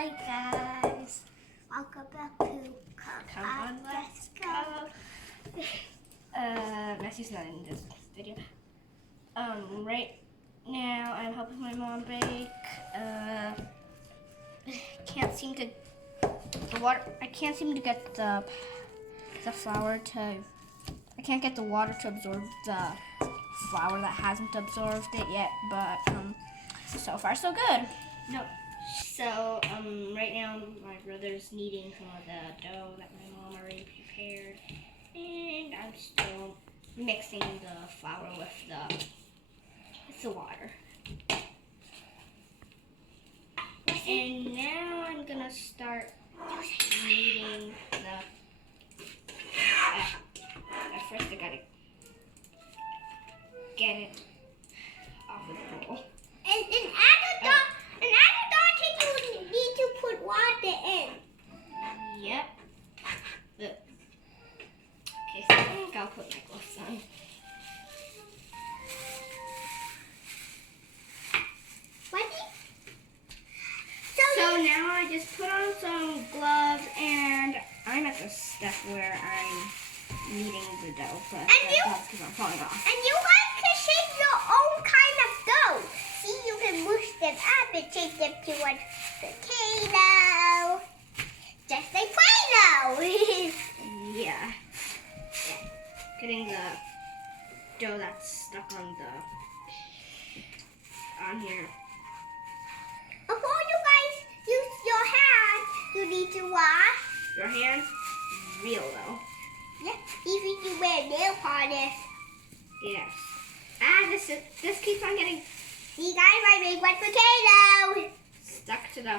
Hi guys, welcome back to Come on, let's go. Matthew's not in this video. Right now I'm helping my mom bake. Can't seem to I can't seem to get the flour to. I can't get the water to absorb the flour that hasn't absorbed it yet. But so far so good. No. So, right now my brother's kneading some of the dough that my mom already prepared, and I'm still mixing the flour with the water. And now I'm gonna start kneading at first I gotta get it off of the bowl. And you need to put water in. Yep. Okay, so I think I'll put my gloves on. So now I just put on some gloves and I'm at the step where I'm kneading the dough. But because I'm falling off. And you guys can shape your own kind of dough. See, you can mush them up and shape them to a potato. Just like Play-Doh. Yeah. Getting the dough that's stuck on here. Before you guys use your hand, you need to wash your hands real though. Yeah, even if you wear nail polish. Yes. This keeps on getting. See guys, I made one potato. Stuck to the.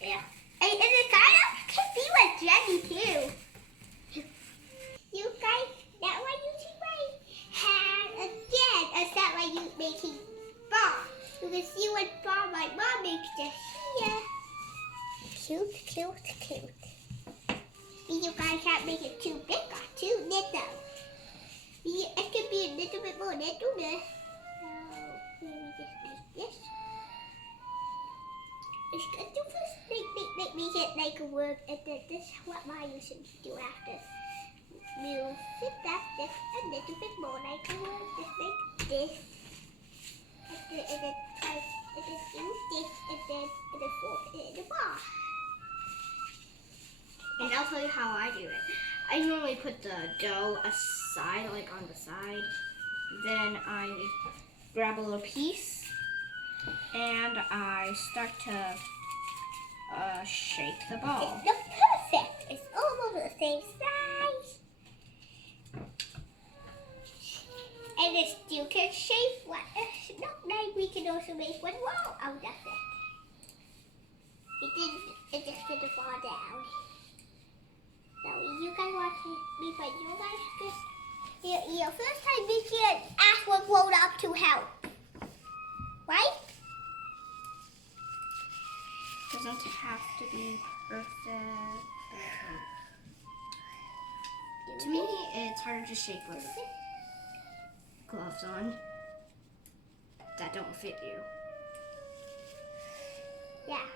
Yeah. And it kind of can be with jelly too. You guys, that way you see my hand again. Is that way you making balls? You can see what ball my mom makes just here. Cute, cute, cute. You guys can't make it too big or too little. It could be a little bit more little bit. So maybe just like this. It's good to first make it like a word, and then this is what my used to do after. Move it back just a little bit more like a word, just like this. And then do this, and then form it in a ball. And I'll tell you how I do it. I normally put the dough aside, like on the side. Then I grab a little piece and I start to shape the ball. It looks perfect. It's almost the same size. And it still can shape what it looks like. We can also make one wall out of it. It just didn't fall down. So you guys want me, but you guys just your first time you can ask one grown up to help, right? Doesn't have to be perfect. To me, it's harder to shape with gloves on that don't fit you. Yeah.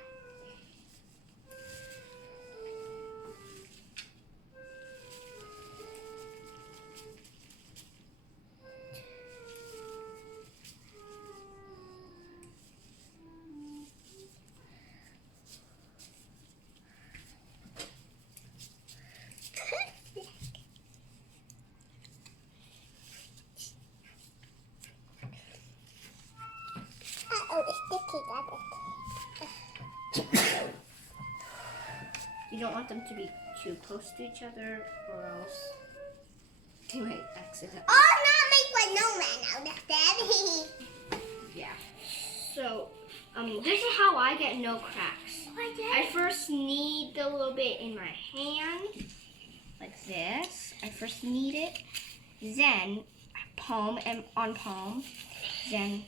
You don't want them to be too close to each other, or else they might accidentally. Oh, not make one no man out of them. Yeah. So, this is how I get no cracks. I first knead a little bit in my hand, like this. I first knead it, then palm and on palm, then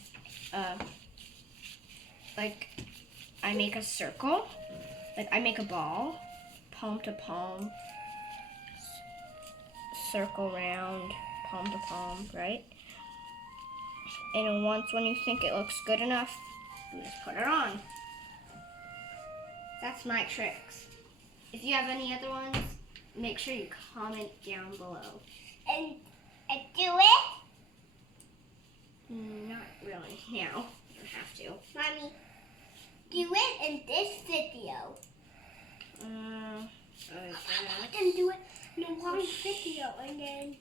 like I make a circle, like I make a ball, palm to palm, circle round, palm to palm, right? And once when you think it looks good enough, you just put it on. That's my tricks. If you have any other ones, make sure you comment down below. And do it. Not really. Now, you don't have to. Mommy, do it in this video. And do it in a long video and then...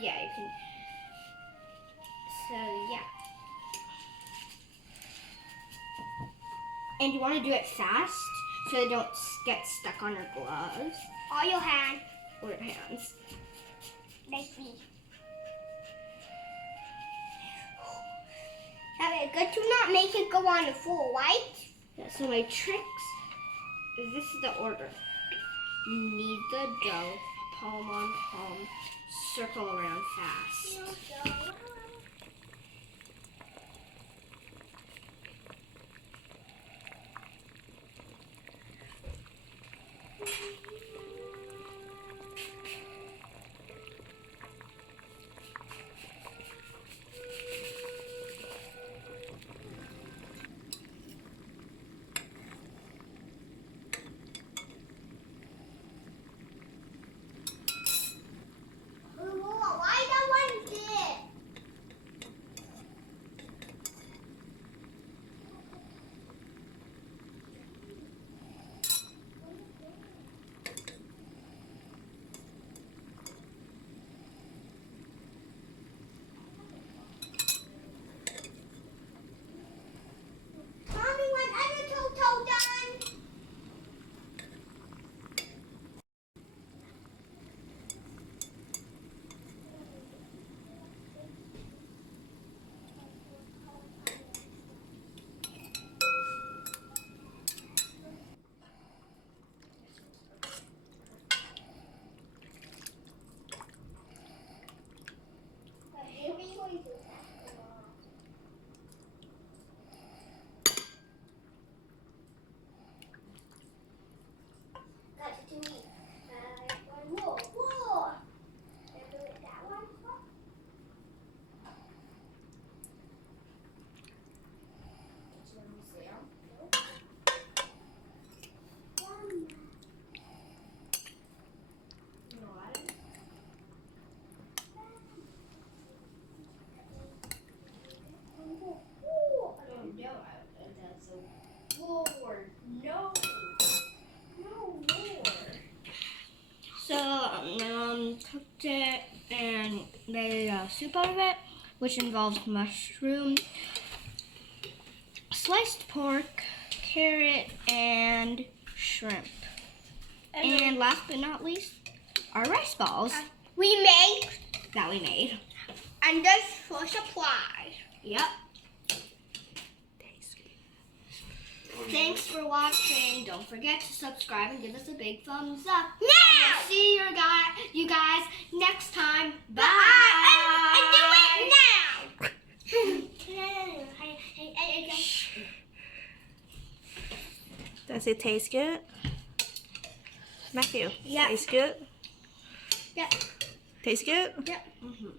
Yeah, you can. So, yeah. And you want to do it fast so they don't get stuck on your gloves. Or your hand. Or your hands. Like me. Okay, good to not make it go on the floor, right? Yeah, so my tricks is this is the order. You knead the dough, palm on palm, circle around fast. Why that one did? Mommy, when other toe done? Got to do it. One more. Whoa. Do it that one. So my mom cooked it and made a soup out of it, which involves mushroom, sliced pork, carrot, and shrimp. And last but not least, our rice balls We made that we made. and this for supplies. Yep. Thanks for watching. Don't forget to subscribe and give us a big thumbs up. Now! And we'll see you guys next time. Bye. And do it now. Does it taste good? Matthew, Yeah. tastes good? Yep. Tastes good? Yep. Mhm.